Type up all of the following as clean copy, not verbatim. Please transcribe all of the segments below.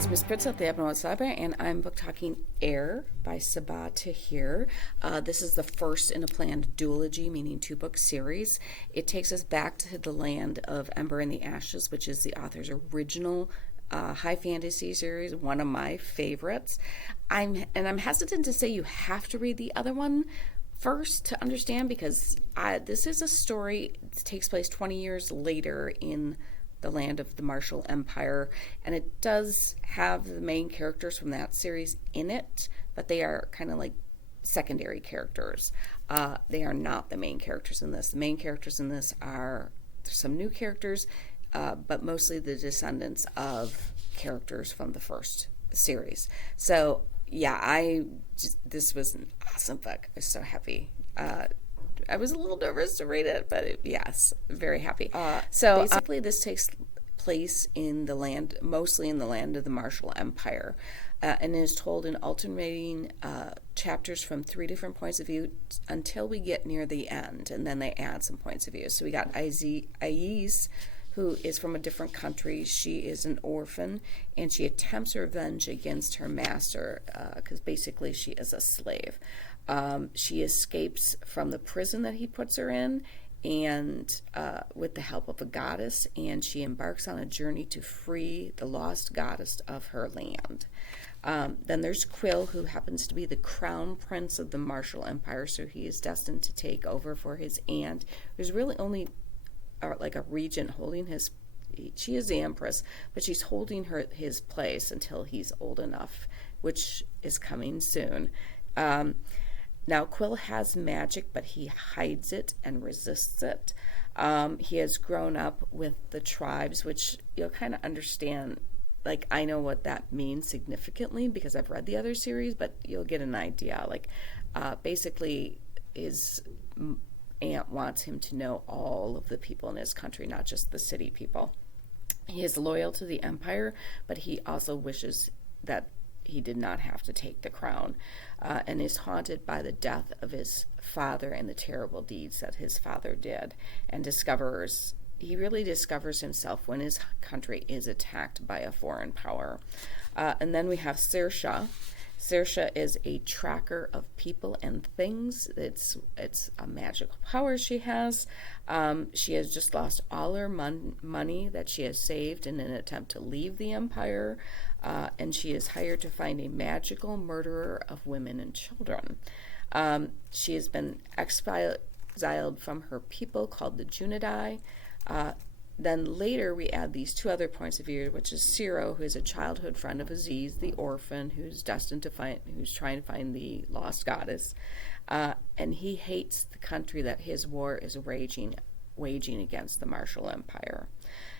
It's Miss Pritz at the Abnormal Sabaa, and I'm book talking Heir by Sabaa Tahir. This is the first in a planned duology, meaning two-book series. It takes us back to the land of Ember and the Ashes, which is the author's original high fantasy series, one of my favorites. I'm hesitant to say you have to read the other one first to understand, because this is a story that takes place 20 years later in the land of the Marshall Empire, and it does have the main characters from that series in it, but they are kind of like secondary characters. They are not the main characters in this. The main characters in this are some new characters, but mostly the descendants of characters from the first series. So yeah, this was an awesome book. I was so happy. I was a little nervous to read it, but yes, very happy. So basically, this takes place in the land, mostly in the land of the Marshall Empire, and is told in alternating chapters from 3 different points of view until we get near the end, and then they add some points of view. So we got Ais, who is from a different country. She is an orphan, and she attempts revenge against her master, because basically she is a slave. She escapes from the prison that he puts her in, and with the help of a goddess, and she embarks on a journey to free the lost goddess of her land. Then there's Quill, who happens to be the crown prince of the Marshall Empire, so he is destined to take over for his aunt. There's really only like a regent holding his. She is the empress, but she's holding his place until he's old enough, which is coming soon. Now, Quill has magic, but he hides it and resists it. He has grown up with the tribes, which you'll kind of understand. Like, I know what that means significantly because I've read the other series, but you'll get an idea. Like, basically, his aunt wants him to know all of the people in his country, not just the city people. He is loyal to the Empire, but he also wishes that he did not have to take the crown, and is haunted by the death of his father and the terrible deeds that his father did, and he really discovers himself when his country is attacked by a foreign power. And then we have Saoirse. Saoirse is a tracker of people and things. It's a magical power she has. She has just lost all her money that she has saved in an attempt to leave the Empire, and she is hired to find a magical murderer of women and children. She has been exiled from her people called the Junidai. Then later we add these 2 other points of view, which is Ciro, who is a childhood friend of Aziz, the orphan, who's trying to find the lost goddess, and he hates the country that his war is waging against the Marshall Empire.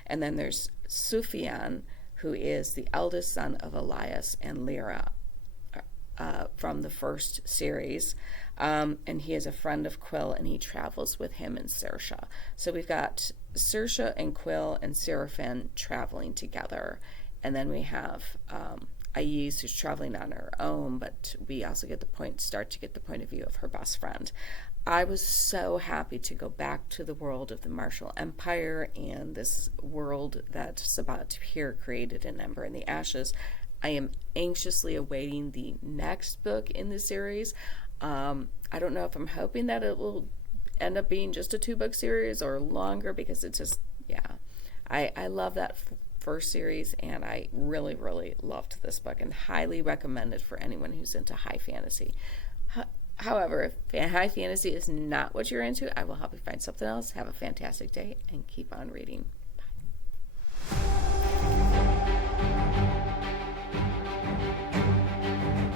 And then there's Sufyan, who is the eldest son of Elias and Lyra from the first series, and he is a friend of Quill, and he travels with him and Saoirse. So we've got Saoirse and Quill and Seraphim traveling together, and then we have Ais, who's traveling on her own, but we also start to get the point of view of her best friend. I was so happy to go back to the world of the Marshall Empire and this world that Sabaa Tahir created in Ember and the Ashes. I am anxiously awaiting the next book in the series. I don't know if I'm hoping that it will end up being just a 2-book series or longer, because it's just, I love that first series, and I really, really loved this book and highly recommend it for anyone who's into high fantasy. However, if high fantasy is not what you're into, I will help you find something else. Have a fantastic day and keep on reading.